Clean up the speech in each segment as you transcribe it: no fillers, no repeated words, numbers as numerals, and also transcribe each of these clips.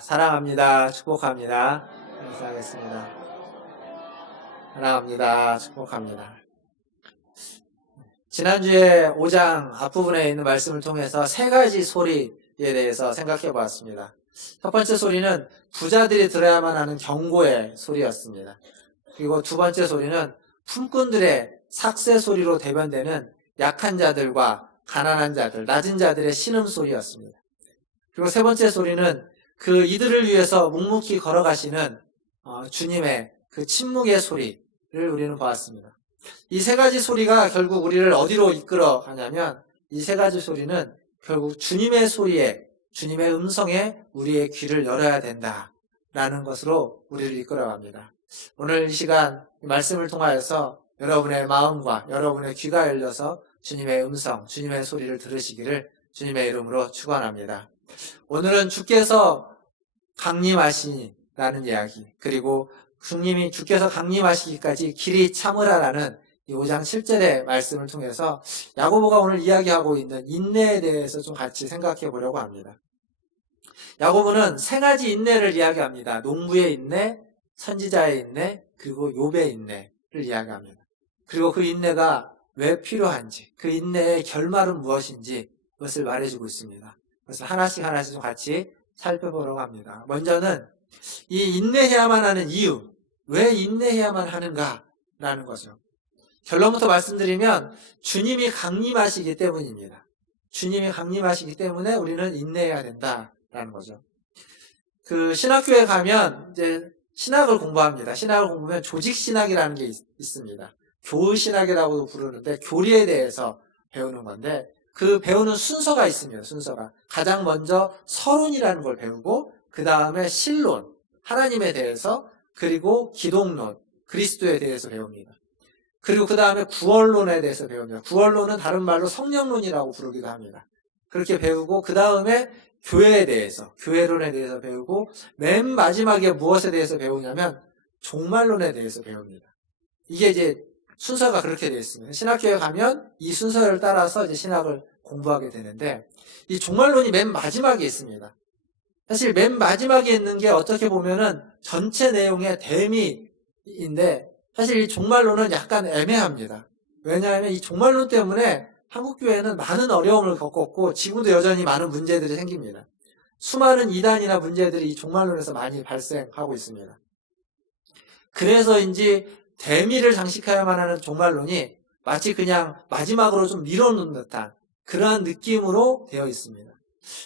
사랑합니다. 축복합니다. 인사하겠습니다. 사랑합니다. 축복합니다. 지난주에 5장 앞부분에 있는 말씀을 통해서 세 가지 소리에 대해서 생각해 보았습니다. 첫 번째 소리는 부자들이 들어야만 하는 경고의 소리였습니다. 그리고 두 번째 소리는 품꾼들의 삭새 소리로 대변되는 약한 자들과 가난한 자들, 낮은 자들의 신음소리였습니다. 그리고 세 번째 소리는 이들을 위해서 묵묵히 걸어가시는 주님의 그 침묵의 소리를 우리는 보았습니다. 이 세 가지 소리가 결국 우리를 어디로 이끌어 가냐면, 이 세 가지 소리는 결국 주님의 소리에, 주님의 음성에 우리의 귀를 열어야 된다라는 것으로 우리를 이끌어 갑니다. 오늘 이 시간 말씀을 통하여서 여러분의 마음과 여러분의 귀가 열려서 주님의 음성, 주님의 소리를 들으시기를 주님의 이름으로 축원합니다. 오늘은 주께서 강림하시라는 이야기, 그리고 주께서 강림하시기까지 길이 참으라라는 이 5장 7절의 말씀을 통해서 야고보가 오늘 이야기하고 있는 인내에 대해서 좀 같이 생각해 보려고 합니다. 야고보는 세 가지 인내를 이야기합니다. 농부의 인내, 선지자의 인내, 그리고 욥의 인내를 이야기합니다. 그리고 그 인내가 왜 필요한지, 그 인내의 결말은 무엇인지 그것을 말해주고 있습니다. 그래서 하나씩 좀 같이 살펴보려고 합니다. 먼저는 이 인내해야만 하는 이유, 왜 인내해야만 하는가라는 거죠. 결론부터 말씀드리면 주님이 강림하시기 때문입니다. 주님이 강림하시기 때문에 우리는 인내해야 된다라는 거죠. 신학교에 가면 이제 신학을 공부합니다. 신학을 공부하면 조직신학이라는 게 있습니다. 교의신학이라고도 부르는데 교리에 대해서 배우는 건데, 그 배우는 순서가 있습니다. 순서가. 가장 먼저 서론이라는 걸 배우고, 그 다음에 신론, 하나님에 대해서, 그리고 기독론, 그리스도에 대해서 배웁니다. 그리고 그 다음에 구원론에 대해서 배웁니다. 구원론은 다른 말로 성령론이라고 부르기도 합니다. 그렇게 배우고, 그 다음에 교회에 대해서, 교회론에 대해서 배우고, 맨 마지막에 무엇에 대해서 배우냐면 종말론에 대해서 배웁니다. 이게 이제 순서가 그렇게 되어 있습니다. 신학교에 가면 이 순서를 따라서 이제 신학을 공부하게 되는데, 이 종말론이 맨 마지막에 있습니다. 사실 맨 마지막에 있는 게 어떻게 보면은 전체 내용의 대미인데, 사실 이 종말론은 약간 애매합니다. 왜냐하면 이 종말론 때문에 한국교회는 많은 어려움을 겪었고, 지금도 여전히 많은 문제들이 생깁니다. 수많은 이단이나 문제들이 이 종말론에서 많이 발생하고 있습니다. 그래서인지 대미를 장식해야만 하는 종말론이 마치 그냥 마지막으로 좀 밀어놓은 듯한 그러한 느낌으로 되어 있습니다.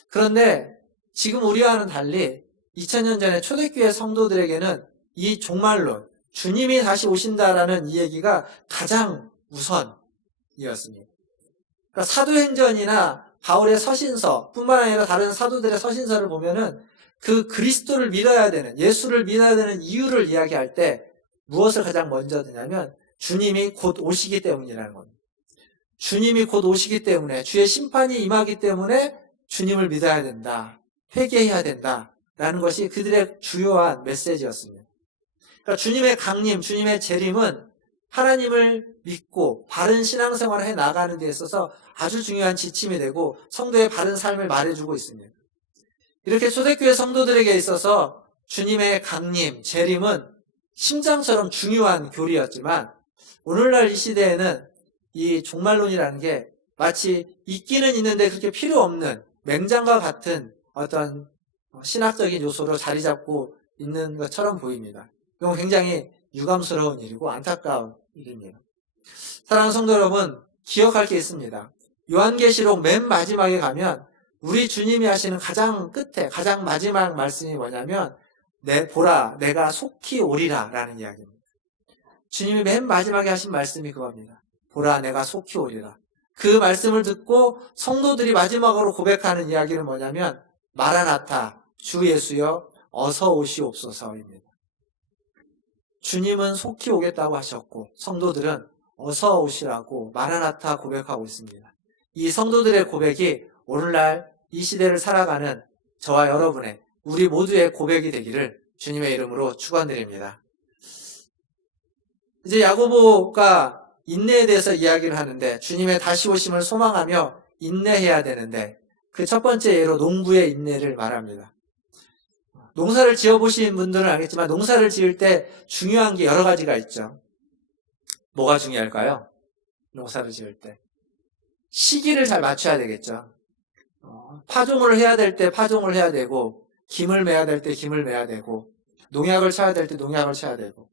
그런데 지금 우리와는 달리 2000년 전에 초대교회 성도들에게는 이 종말론, 주님이 다시 오신다라는 이 얘기가 가장 우선이었습니다. 그러니까 사도행전이나 바울의 서신서 뿐만 아니라 다른 사도들의 서신서를 보면은 그 그리스도를 믿어야 되는, 예수를 믿어야 되는 이유를 이야기할 때 무엇을 가장 먼저 드냐면 주님이 곧 오시기 때문이라는 겁니다. 주님이 곧 오시기 때문에, 주의 심판이 임하기 때문에 주님을 믿어야 된다, 회개해야 된다라는 것이 그들의 주요한 메시지였습니다. 그러니까 주님의 강림, 주님의 재림은 하나님을 믿고 바른 신앙생활을 해나가는 데 있어서 아주 중요한 지침이 되고 성도의 바른 삶을 말해주고 있습니다. 이렇게 초대교회 성도들에게 있어서 주님의 강림, 재림은 심장처럼 중요한 교리였지만, 오늘날 이 시대에는 이 종말론이라는 게 마치 있기는 있는데 그렇게 필요 없는 맹장과 같은 어떤 신학적인 요소로 자리 잡고 있는 것처럼 보입니다. 이건 굉장히 유감스러운 일이고 안타까운 일입니다. 사랑하는 성도 여러분, 기억할 게 있습니다. 요한계시록 맨 마지막에 가면 우리 주님이 하시는 가장 끝에, 가장 마지막 말씀이 뭐냐면 보라, 내가 속히 오리라 라는 이야기입니다. 주님이 맨 마지막에 하신 말씀이 그겁니다. 보라, 내가 속히 오리라. 그 말씀을 듣고 성도들이 마지막으로 고백하는 이야기는 뭐냐면 마라나타, 주 예수여 어서 오시옵소서입니다. 주님은 속히 오겠다고 하셨고 성도들은 어서 오시라고 마라나타 고백하고 있습니다. 이 성도들의 고백이 오늘날 이 시대를 살아가는 저와 여러분의, 우리 모두의 고백이 되기를 주님의 이름으로 축원드립니다. 이제 야고보가 인내에 대해서 이야기를 하는데, 주님의 다시 오심을 소망하며 인내해야 되는데, 그 첫 번째 예로 농부의 인내를 말합니다. 농사를 지어보신 분들은 알겠지만 농사를 지을 때 중요한 게 여러 가지가 있죠. 뭐가 중요할까요? 농사를 지을 때. 시기를 잘 맞춰야 되겠죠. 파종을 해야 될 때 파종을 해야 되고, 김을 매야 될 때 김을 매야 되고, 농약을 쳐야 될 때 농약을 쳐야 되고,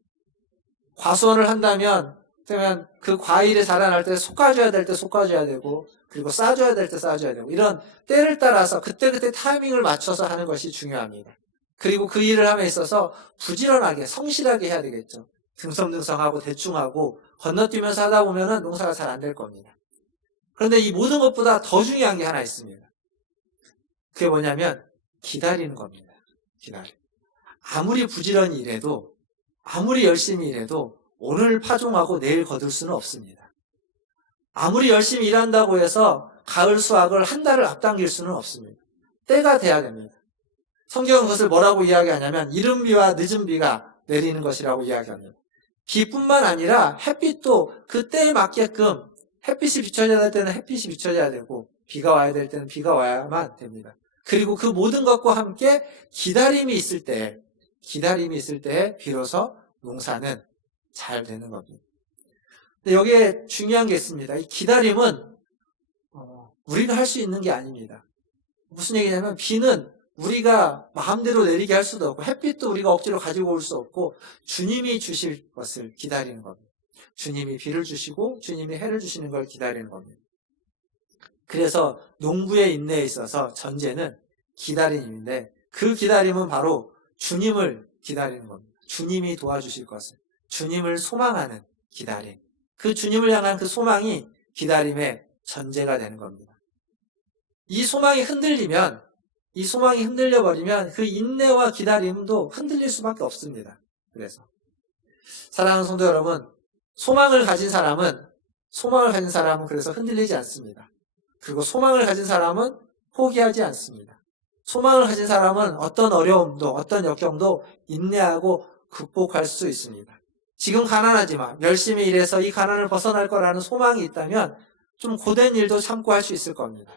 과수원을 한다면, 그러면 그 과일이 자라날 때 솎아줘야 될 때 솎아줘야 되고, 그리고 싸줘야 될 때 싸줘야 되고, 이런 때를 따라서 그때그때 타이밍을 맞춰서 하는 것이 중요합니다. 그리고 그 일을 함에 있어서 부지런하게, 성실하게 해야 되겠죠. 듬성듬성하고 대충하고 건너뛰면서 하다 보면은 농사가 잘 안 될 겁니다. 그런데 이 모든 것보다 더 중요한 게 하나 있습니다. 그게 뭐냐면 기다리는 겁니다. 기다려. 아무리 부지런히 일해도, 아무리 열심히 일해도 오늘 파종하고 내일 거둘 수는 없습니다. 아무리 열심히 일한다고 해서 가을 수확을 한 달을 앞당길 수는 없습니다. 때가 돼야 됩니다. 성경은 그것을 뭐라고 이야기하냐면 이른 비와 늦은 비가 내리는 것이라고 이야기합니다. 비뿐만 아니라 햇빛도 그 때에 맞게끔 햇빛이 비춰져야 될 때는 햇빛이 비춰져야 되고 비가 와야 될 때는 비가 와야만 됩니다. 그리고 그 모든 것과 함께 기다림이 있을 때 비로소 농사는 잘 되는 겁니다. 근데 여기에 중요한 게 있습니다. 이 기다림은 우리가 할 수 있는 게 아닙니다. 무슨 얘기냐면 비는 우리가 마음대로 내리게 할 수도 없고 햇빛도 우리가 억지로 가지고 올 수 없고 주님이 주실 것을 기다리는 겁니다. 주님이 비를 주시고 주님이 해를 주시는 걸 기다리는 겁니다. 그래서 농부의 인내에 있어서 전제는 기다림인데 그 기다림은 바로 주님을 기다리는 겁니다. 주님이 도와주실 것을, 주님을 소망하는 기다림. 그 주님을 향한 그 소망이 기다림의 전제가 되는 겁니다. 이 소망이 흔들려버리면 그 인내와 기다림도 흔들릴 수밖에 없습니다. 그래서 사랑하는 성도 여러분, 소망을 가진 사람은 그래서 흔들리지 않습니다. 그리고 소망을 가진 사람은 포기하지 않습니다. 소망을 가진 사람은 어떤 어려움도 어떤 역경도 인내하고 극복할 수 있습니다. 지금 가난하지만 열심히 일해서 이 가난을 벗어날 거라는 소망이 있다면 좀 고된 일도 참고 할 수 있을 겁니다.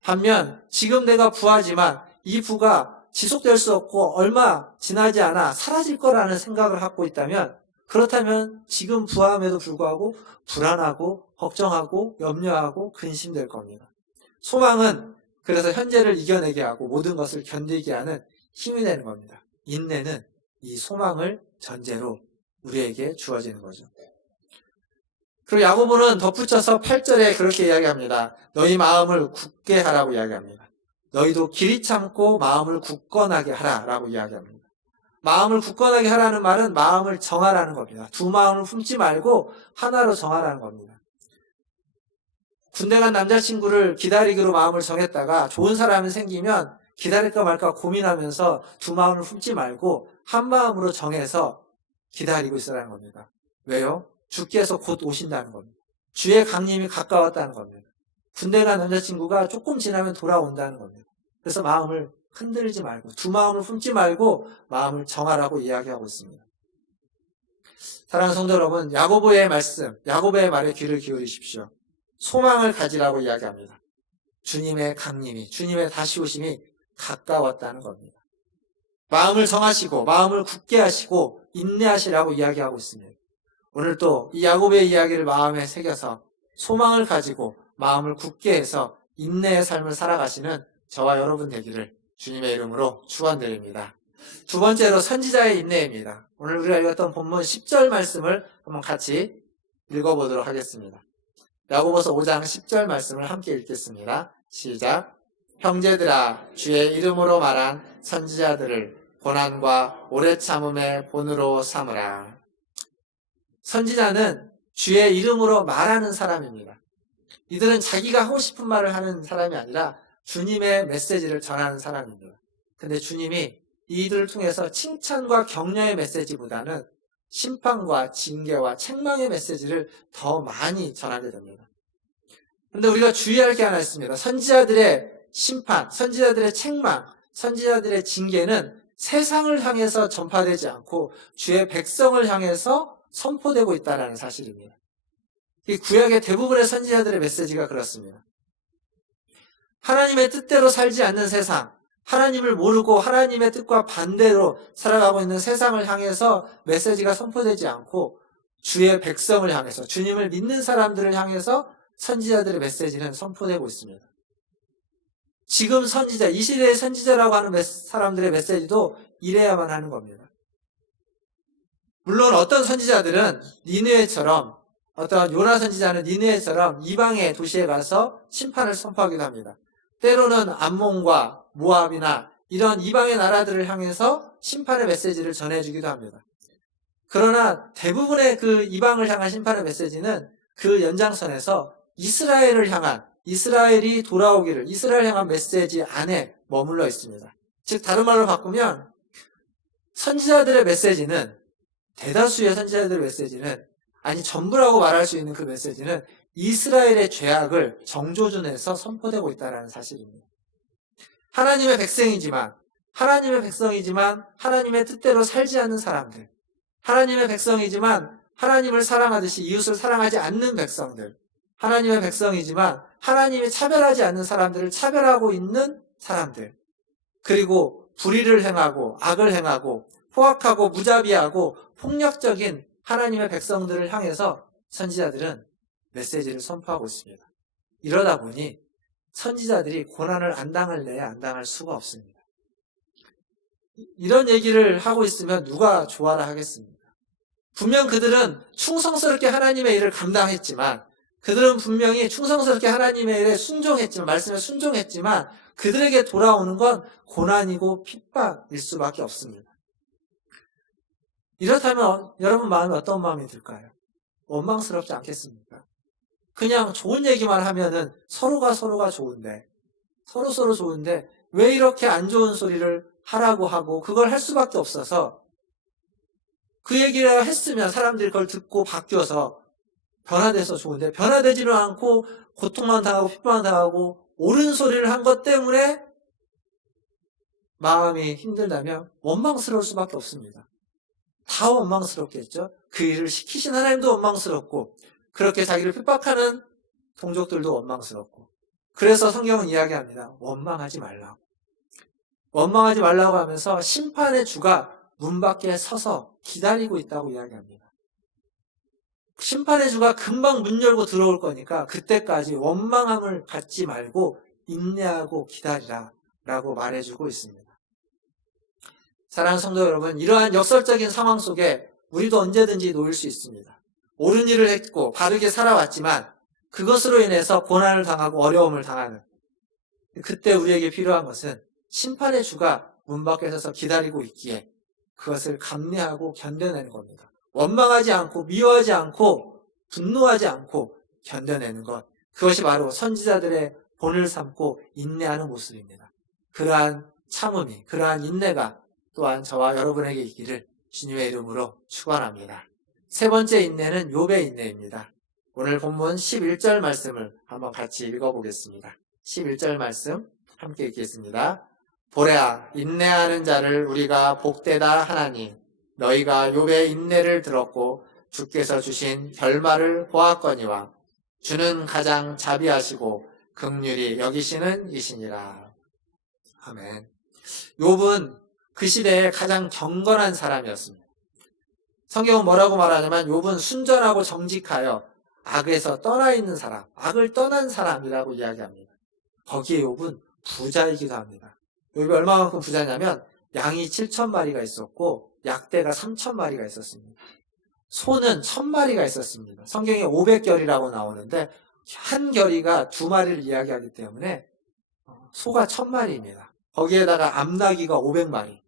반면 지금 내가 부하지만 이 부가 지속될 수 없고 얼마 지나지 않아 사라질 거라는 생각을 갖고 있다면 그렇다면 지금 부함에도 불구하고 불안하고 걱정하고 염려하고 근심될 겁니다. 소망은 그래서 현재를 이겨내게 하고 모든 것을 견디게 하는 힘이 되는 겁니다. 인내는 이 소망을 전제로 우리에게 주어지는 거죠. 그리고 야고보는 덧붙여서 8절에 그렇게 이야기합니다. 너희 마음을 굳게 하라고 이야기합니다. 너희도 길이 참고 마음을 굳건하게 하라라고 이야기합니다. 마음을 굳건하게 하라는 말은 마음을 정하라는 겁니다. 두 마음을 품지 말고 하나로 정하라는 겁니다. 군대 간 남자친구를 기다리기로 마음을 정했다가 좋은 사람이 생기면 기다릴까 말까 고민하면서 두 마음을 품지 말고 한 마음으로 정해서 기다리고 있으라는 겁니다. 왜요? 주께서 곧 오신다는 겁니다. 주의 강림이 가까웠다는 겁니다. 군대 간 남자친구가 조금 지나면 돌아온다는 겁니다. 그래서 마음을 흔들지 말고 두 마음을 품지 말고 마음을 정하라고 이야기하고 있습니다. 사랑하는 성도 여러분, 야고보의 말씀, 야고보의 말에 귀를 기울이십시오. 소망을 가지라고 이야기합니다. 주님의 강림이, 주님의 다시 오심이 가까웠다는 겁니다. 마음을 정하시고 마음을 굳게 하시고 인내하시라고 이야기하고 있습니다. 오늘 또 이 야고보의 이야기를 마음에 새겨서 소망을 가지고 마음을 굳게 해서 인내의 삶을 살아가시는 저와 여러분 되기를 주님의 이름으로 축원드립니다. 두 번째로 선지자의 인내입니다. 오늘 우리가 읽었던 본문 10절 말씀을 한번 같이 읽어보도록 하겠습니다. 야고보서 5장 10절 말씀을 함께 읽겠습니다. 시작. 형제들아, 주의 이름으로 말한 선지자들을 고난과 오래 참음의 본으로 삼으라. 선지자는 주의 이름으로 말하는 사람입니다. 이들은 자기가 하고 싶은 말을 하는 사람이 아니라 주님의 메시지를 전하는 사람입니다. 근데 주님이 이들을 통해서 칭찬과 격려의 메시지보다는 심판과 징계와 책망의 메시지를 더 많이 전하게 됩니다. 근데 우리가 주의할 게 하나 있습니다. 선지자들의 심판, 선지자들의 책망, 선지자들의 징계는 세상을 향해서 전파되지 않고 주의 백성을 향해서 선포되고 있다는 사실입니다. 이 구약의 대부분의 선지자들의 메시지가 그렇습니다. 하나님의 뜻대로 살지 않는 세상, 하나님을 모르고 하나님의 뜻과 반대로 살아가고 있는 세상을 향해서 메시지가 선포되지 않고 주의 백성을 향해서 주님을 믿는 사람들을 향해서 선지자들의 메시지는 선포되고 있습니다. 지금 선지자, 이 시대의 선지자라고 하는 사람들의 메시지도 이래야만 하는 겁니다. 물론 어떤 선지자들은 니느웨처럼, 어떤 요나 선지자는 니느웨처럼 이방의 도시에 가서 심판을 선포하기도 합니다. 때로는 암몬과 모압이나 이런 이방의 나라들을 향해서 심판의 메시지를 전해주기도 합니다. 그러나 대부분의 그 이방을 향한 심판의 메시지는 그 연장선에서 이스라엘을 향한, 이스라엘이 돌아오기를, 이스라엘 향한 메시지 안에 머물러 있습니다. 즉 다른 말로 바꾸면 선지자들의 메시지는, 대다수의 선지자들의 메시지는, 아니 전부라고 말할 수 있는 그 메시지는 이스라엘의 죄악을 정조준해서 선포되고 있다는 사실입니다. 하나님의 백성이지만 하나님의 뜻대로 살지 않는 사람들, 하나님의 백성이지만 하나님을 사랑하듯이 이웃을 사랑하지 않는 백성들, 하나님의 백성이지만 하나님이 차별하지 않는 사람들을 차별하고 있는 사람들, 그리고 불의를 행하고 악을 행하고 포악하고 무자비하고 폭력적인 하나님의 백성들을 향해서 선지자들은 메시지를 선포하고 있습니다. 이러다 보니 선지자들이 고난을 안 당할래야 안 당할 수가 없습니다. 이런 얘기를 하고 있으면 누가 좋아라 하겠습니까? 분명 그들은 충성스럽게 하나님의 일을 감당했지만, 그들은 분명히 충성스럽게 하나님의 일에 순종했지만, 말씀에 순종했지만 그들에게 돌아오는 건 고난이고 핍박일 수밖에 없습니다. 이렇다면 여러분 마음에 어떤 마음이 들까요? 원망스럽지 않겠습니까? 그냥 좋은 얘기만 하면은 서로가 좋은데, 서로 좋은데 왜 이렇게 안 좋은 소리를 하라고 하고 그걸 할 수밖에 없어서, 그 얘기를 했으면 사람들이 그걸 듣고 바뀌어서 변화돼서 좋은데 변화되지는 않고 고통만 당하고 핍박만 당하고 옳은 소리를 한 것 때문에 마음이 힘들다면 원망스러울 수밖에 없습니다. 다 원망스럽겠죠. 그 일을 시키신 하나님도 원망스럽고, 그렇게 자기를 핍박하는 동족들도 원망스럽고. 그래서 성경은 이야기합니다. 원망하지 말라고. 원망하지 말라고 하면서 심판의 주가 문 밖에 서서 기다리고 있다고 이야기합니다. 심판의 주가 금방 문 열고 들어올 거니까 그때까지 원망함을 갖지 말고 인내하고 기다리라 라고 말해주고 있습니다. 사랑하는 성도 여러분, 이러한 역설적인 상황 속에 우리도 언제든지 놓일 수 있습니다. 옳은 일을 했고 바르게 살아왔지만 그것으로 인해서 고난을 당하고 어려움을 당하는, 그때 우리에게 필요한 것은 심판의 주가 문 밖에 서서 기다리고 있기에 그것을 감내하고 견뎌내는 겁니다. 원망하지 않고 미워하지 않고 분노하지 않고 견뎌내는 것, 그것이 바로 선지자들의 본을 삼고 인내하는 모습입니다. 그러한 참음이, 그러한 인내가 또한 저와 여러분에게 있기를 주님의 이름으로 축원합니다. 세 번째 인내는 욥의 인내입니다. 오늘 본문 11절 말씀을 한번 같이 읽어보겠습니다. 11절 말씀 함께 읽겠습니다. 보랴, 인내하는 자를 우리가 복되다 하나니 너희가 욥의 인내를 들었고 주께서 주신 결말을 보았거니와 주는 가장 자비하시고 긍휼히 여기시는 이시니라. 아멘. 욥은 그 시대에 가장 경건한 사람이었습니다. 성경은 뭐라고 말하냐면 욥은 순전하고 정직하여 악에서 떠나 있는 사람, 악을 떠난 사람이라고 이야기합니다. 거기에 욥은 부자이기도 합니다. 욥이 얼마만큼 부자냐면 양이 7,000마리가 있었고 약대가 3,000마리가 있었습니다. 소는 1,000마리가 있었습니다. 성경에 500결이라고 나오는데 한 결이가 2마리를 이야기하기 때문에 소가 1,000마리입니다. 거기에다가 암나귀가 500마리.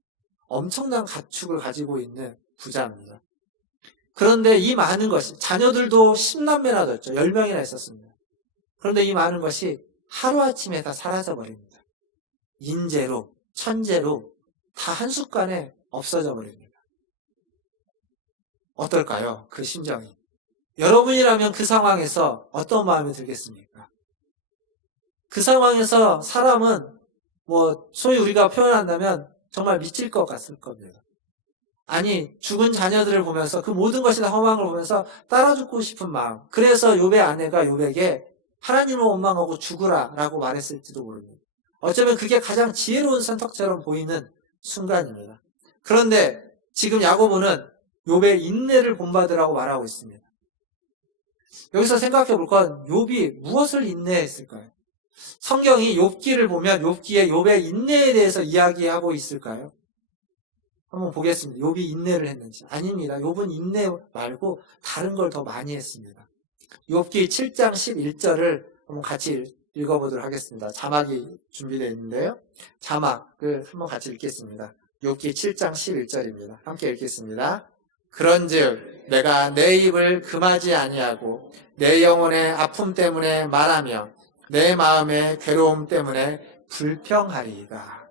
엄청난 가축을 가지고 있는 부자입니다. 그런데 이 많은 것이, 자녀들도 10남매나 됐죠. 10명이나 있었습니다. 그런데 이 많은 것이 하루아침에 다 사라져버립니다. 인재로, 천재로 다 한순간에 없어져 버립니다. 어떨까요? 그 심정이. 여러분이라면 그 상황에서 어떤 마음이 들겠습니까? 그 상황에서 사람은 소위 우리가 표현한다면 정말 미칠 것 같을 겁니다. 아니, 죽은 자녀들을 보면서 그 모든 것이 다 허망을 보면서 따라 죽고 싶은 마음. 그래서 욥의 아내가 욥에게 하나님을 원망하고 죽으라 라고 말했을지도 모릅니다. 어쩌면 그게 가장 지혜로운 선택처럼 보이는 순간입니다. 그런데 지금 야고보는 욥의 인내를 본받으라고 말하고 있습니다. 여기서 생각해 볼 건 욥이 무엇을 인내했을까요? 성경이 욥기를 보면 욥기에 욥의 인내에 대해서 이야기하고 있을까요? 한번 보겠습니다. 욥이 인내를 했는지. 아닙니다. 욥은 인내 말고 다른 걸 더 많이 했습니다. 욥기 7장 11절을 한번 같이 읽어보도록 하겠습니다. 자막이 준비되어 있는데요. 자막을 한번 같이 읽겠습니다. 욥기 7장 11절입니다. 함께 읽겠습니다. 그런즉 내가 내 입을 금하지 아니하고 내 영혼의 아픔 때문에 말하며 내 마음의 괴로움 때문에 불평하리이다.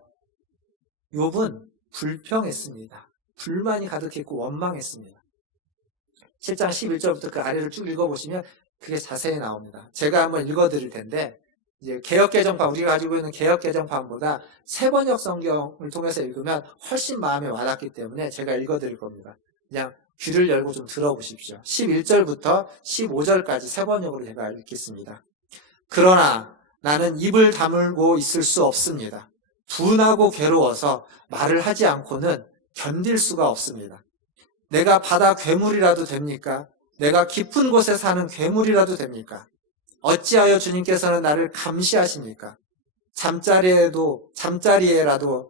욥은 불평했습니다. 불만이 가득했고 원망했습니다. 7장 11절부터 그 아래를 쭉 읽어보시면 그게 자세히 나옵니다. 제가 한번 읽어드릴 텐데, 이제 개역개정판, 우리가 가지고 있는 개역개정판보다 세번역 성경을 통해서 읽으면 훨씬 마음에 와닿기 때문에 제가 읽어드릴 겁니다. 그냥 귀를 열고 좀 들어보십시오. 11절부터 15절까지 세번역으로 제가 읽겠습니다. 그러나 나는 입을 다물고 있을 수 없습니다. 분하고 괴로워서 말을 하지 않고는 견딜 수가 없습니다. 내가 바다 괴물이라도 됩니까? 내가 깊은 곳에 사는 괴물이라도 됩니까? 어찌하여 주님께서는 나를 감시하십니까? 잠자리에라도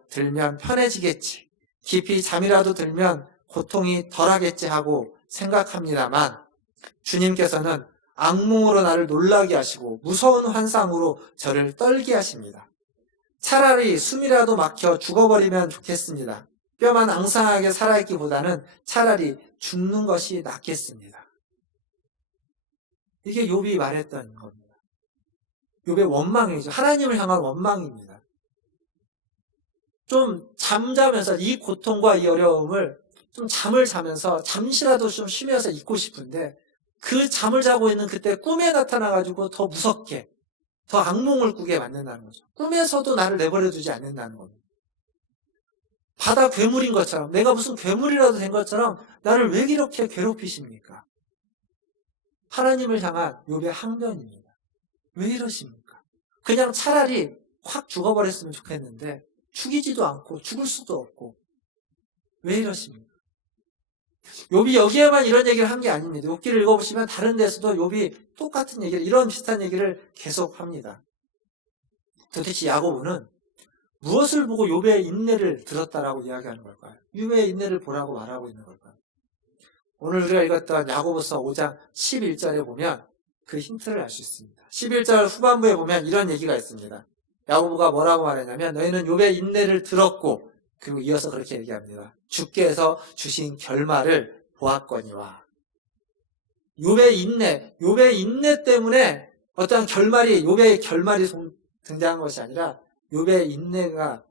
들면 편해지겠지. 깊이 잠이라도 들면 고통이 덜하겠지 하고 생각합니다만 주님께서는 악몽으로 나를 놀라게 하시고 무서운 환상으로 저를 떨게 하십니다. 차라리 숨이라도 막혀 죽어버리면 좋겠습니다. 뼈만 앙상하게 살아있기보다는 차라리 죽는 것이 낫겠습니다. 이게 욥이 말했던 겁니다. 욥의 원망이죠. 하나님을 향한 원망입니다. 좀 잠자면서 이 고통과 이 어려움을 좀 잠을 자면서 잠시라도 좀 쉬면서 잊고 싶은데 그 잠을 자고 있는 그때 꿈에 나타나가지고 더 무섭게 더 악몽을 꾸게 만든다는 거죠. 꿈에서도 나를 내버려 두지 않는다는 겁니다. 바다 괴물인 것처럼 내가 무슨 괴물이라도 된 것처럼 나를 왜 이렇게 괴롭히십니까? 하나님을 향한 욥의 항변입니다. 왜 이러십니까? 그냥 차라리 확 죽어버렸으면 좋겠는데 죽이지도 않고 죽을 수도 없고 왜 이러십니까? 욥이 여기에만 이런 얘기를 한 게 아닙니다. 욥기를 읽어보시면 다른 데서도 욥이 똑같은 얘기를, 이런 비슷한 얘기를 계속 합니다. 도대체 야고보는 무엇을 보고 욥의 인내를 들었다라고 이야기하는 걸까요? 욥의 인내를 보라고 말하고 있는 걸까요? 오늘 우리가 읽었던 야고보서 5장 11절에 보면 그 힌트를 알 수 있습니다. 11절 후반부에 보면 이런 얘기가 있습니다. 야고보가 뭐라고 말했냐면 너희는 욥의 인내를 들었고, 그리고 이어서 그렇게 얘기합니다. 주께서 주신 결말을 보았거니와. 욥의 인내 때문에 어떤 욥의 결말이 등장한 것이 아니라 욥의 인내가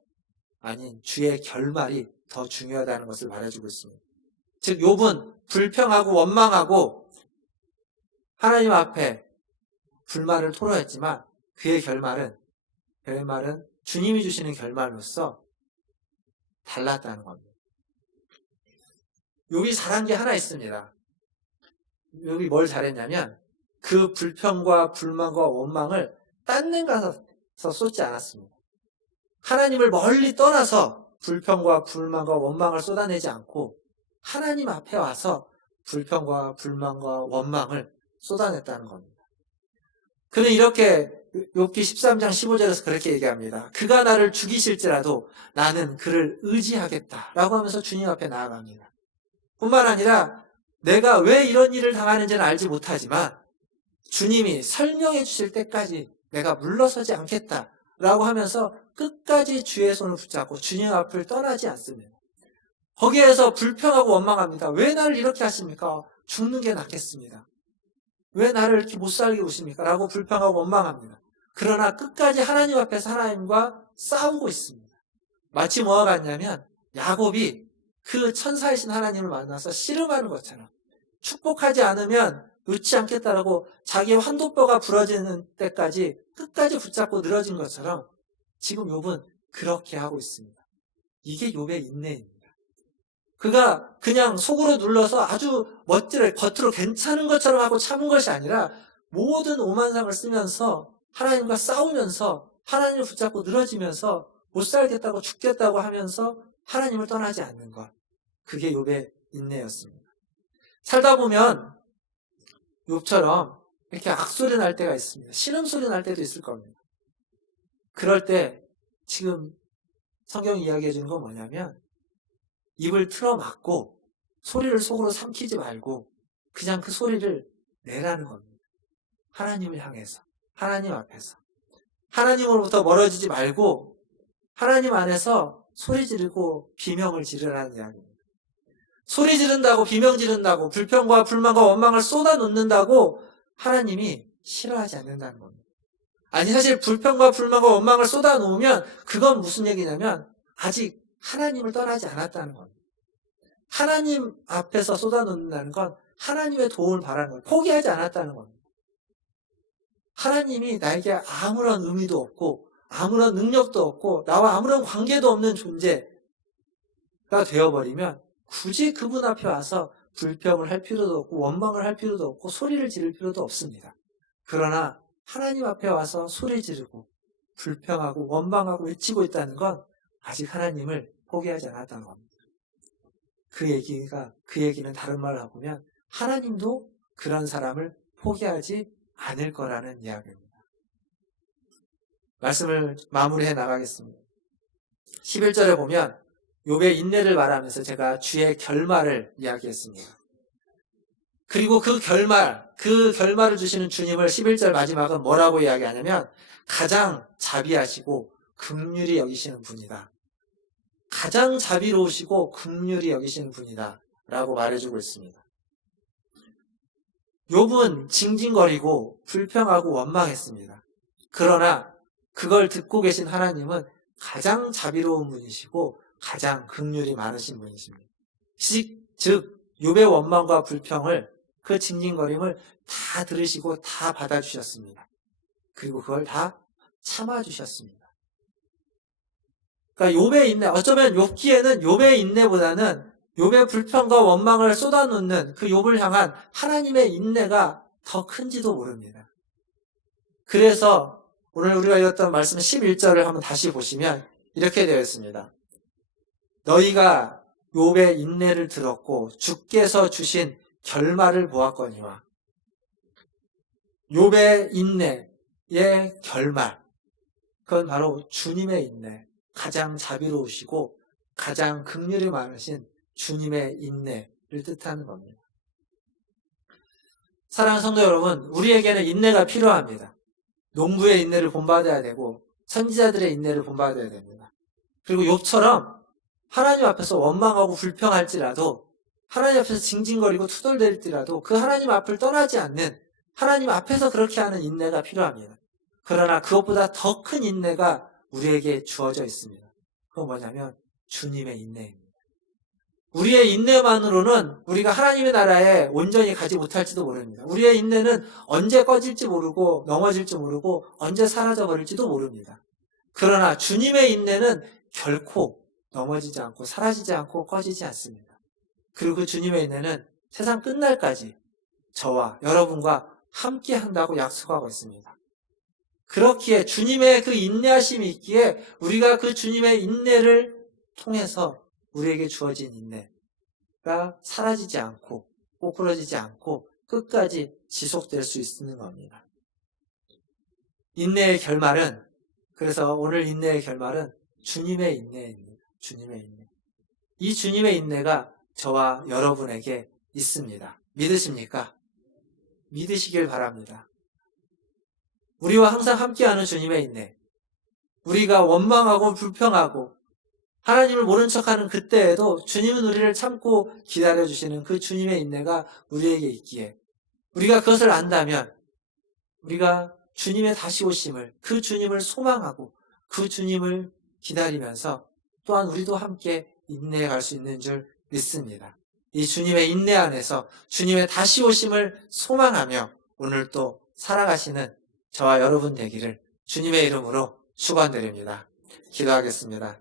아닌 주의 결말이 더 중요하다는 것을 말해주고 있습니다. 즉 욥은 불평하고 원망하고 하나님 앞에 불만을 토로했지만 그의 결말은 주님이 주시는 결말로서 달랐다는 겁니다. 욥이 잘한 게 하나 있습니다. 욥이 뭘 잘했냐면 그 불평과 불만과 원망을 딴 데 가서 쏟지 않았습니다. 하나님을 멀리 떠나서 불평과 불만과 원망을 쏟아내지 않고 하나님 앞에 와서 불평과 불만과 원망을 쏟아냈다는 겁니다. 그는 이렇게 욥기 13장 15절에서 그렇게 얘기합니다. 그가 나를 죽이실지라도 나는 그를 의지하겠다라고 하면서 주님 앞에 나아갑니다. 뿐만 아니라 내가 왜 이런 일을 당하는지는 알지 못하지만 주님이 설명해 주실 때까지 내가 물러서지 않겠다라고 하면서 끝까지 주의 손을 붙잡고 주님 앞을 떠나지 않습니다. 거기에서 불평하고 원망합니다. 왜 나를 이렇게 하십니까? 죽는 게 낫겠습니다. 왜 나를 이렇게 못 살게 오십니까? 라고 불평하고 원망합니다. 그러나 끝까지 하나님 앞에서 하나님과 싸우고 있습니다. 마치 뭐와 같냐면 야곱이 그 천사이신 하나님을 만나서 씨름하는 것처럼 축복하지 않으면 놓지 않겠다라고 자기의 환도뼈가 부러지는 때까지 끝까지 붙잡고 늘어진 것처럼 지금 욥은 그렇게 하고 있습니다. 이게 욥의 인내입니다. 그가 그냥 속으로 눌러서 아주 멋지게 겉으로 괜찮은 것처럼 하고 참은 것이 아니라 모든 오만상을 쓰면서 하나님과 싸우면서 하나님을 붙잡고 늘어지면서 못 살겠다고 죽겠다고 하면서 하나님을 떠나지 않는 것. 그게 욥의 인내였습니다. 살다 보면 욥처럼 이렇게 악소리 날 때가 있습니다. 신음소리 날 때도 있을 겁니다. 그럴 때 지금 성경이 이야기해 주는 건 뭐냐면 입을 틀어막고 소리를 속으로 삼키지 말고 그냥 그 소리를 내라는 겁니다. 하나님을 향해서, 하나님 앞에서. 하나님으로부터 멀어지지 말고 하나님 안에서 소리 지르고 비명을 지르라는 이야기입니다. 소리 지른다고 비명 지른다고 불평과 불만과 원망을 쏟아놓는다고 하나님이 싫어하지 않는다는 겁니다. 아니 사실 불평과 불만과 원망을 쏟아놓으면 그건 무슨 얘기냐면 아직 하나님을 떠나지 않았다는 겁니다. 하나님 앞에서 쏟아놓는다는 건 하나님의 도움을 바라는 거예요. 포기하지 않았다는 겁니다. 하나님이 나에게 아무런 의미도 없고 아무런 능력도 없고 나와 아무런 관계도 없는 존재가 되어버리면 굳이 그분 앞에 와서 불평을 할 필요도 없고 원망을 할 필요도 없고 소리를 지를 필요도 없습니다. 그러나 하나님 앞에 와서 소리 지르고 불평하고 원망하고 외치고 있다는 건 아직 하나님을 포기하지 않았다는 겁니다. 그 얘기는 다른 말로 하면 하나님도 그런 사람을 포기하지 않을 거라는 이야기입니다. 말씀을 마무리해 나가겠습니다. 11절에 보면 욥의 인내를 말하면서 제가 주의 결말을 이야기했습니다. 그리고 그 결말을 주시는 주님을 11절 마지막은 뭐라고 이야기하냐면 가장 자비하시고 긍휼히 여기시는 분이다. 가장 자비로우시고 긍휼히 여기시는 분이다 라고 말해주고 있습니다. 욥은 징징거리고 불평하고 원망했습니다. 그러나 그걸 듣고 계신 하나님은 가장 자비로운 분이시고 가장 긍휼이 많으신 분이십니다. 즉 욥의 원망과 불평을 그 징징거림을 다 들으시고 다 받아주셨습니다. 그리고 그걸 다 참아주셨습니다. 그러니까 욥의 인내, 어쩌면 욥기에는 욥의 인내보다는 욥의 불평과 원망을 쏟아놓는 그 욥을 향한 하나님의 인내가 더 큰지도 모릅니다. 그래서 오늘 우리가 읽었던 말씀 11절을 한번 다시 보시면 이렇게 되어 있습니다. 너희가 욥의 인내를 들었고 주께서 주신 결말을 보았거니와. 욥의 인내의 결말, 그건 바로 주님의 인내, 가장 자비로우시고 가장 긍휼이 많으신 주님의 인내를 뜻하는 겁니다. 사랑하는 성도 여러분, 우리에게는 인내가 필요합니다. 농부의 인내를 본받아야 되고 선지자들의 인내를 본받아야 됩니다. 그리고 욥처럼 하나님 앞에서 원망하고 불평할지라도 하나님 앞에서 징징거리고 투덜댈지라도 그 하나님 앞을 떠나지 않는 하나님 앞에서 그렇게 하는 인내가 필요합니다. 그러나 그것보다 더 큰 인내가 우리에게 주어져 있습니다. 그건 뭐냐면 주님의 인내입니다. 우리의 인내만으로는 우리가 하나님의 나라에 온전히 가지 못할지도 모릅니다. 우리의 인내는 언제 꺼질지 모르고 넘어질지 모르고 언제 사라져버릴지도 모릅니다. 그러나 주님의 인내는 결코 넘어지지 않고 사라지지 않고 꺼지지 않습니다. 그리고 그 주님의 인내는 세상 끝날까지 저와 여러분과 함께 한다고 약속하고 있습니다. 그렇기에 주님의 그 인내하심이 있기에 우리가 그 주님의 인내를 통해서 우리에게 주어진 인내가 사라지지 않고 꼬꾸러지지 않고 끝까지 지속될 수 있는 겁니다. 인내의 결말은, 그래서 오늘 인내의 결말은 주님의 인내입니다. 주님의 인내. 이 주님의 인내가 저와 여러분에게 있습니다. 믿으십니까? 믿으시길 바랍니다. 우리와 항상 함께하는 주님의 인내. 우리가 원망하고 불평하고 하나님을 모른 척하는 그때에도 주님은 우리를 참고 기다려주시는 그 주님의 인내가 우리에게 있기에 우리가 그것을 안다면 우리가 주님의 다시 오심을, 그 주님을 소망하고 그 주님을 기다리면서 또한 우리도 함께 인내해 갈 수 있는 줄 믿습니다. 이 주님의 인내 안에서 주님의 다시 오심을 소망하며 오늘 또 살아가시는 저와 여러분 되기를 주님의 이름으로 축원드립니다. 기도하겠습니다.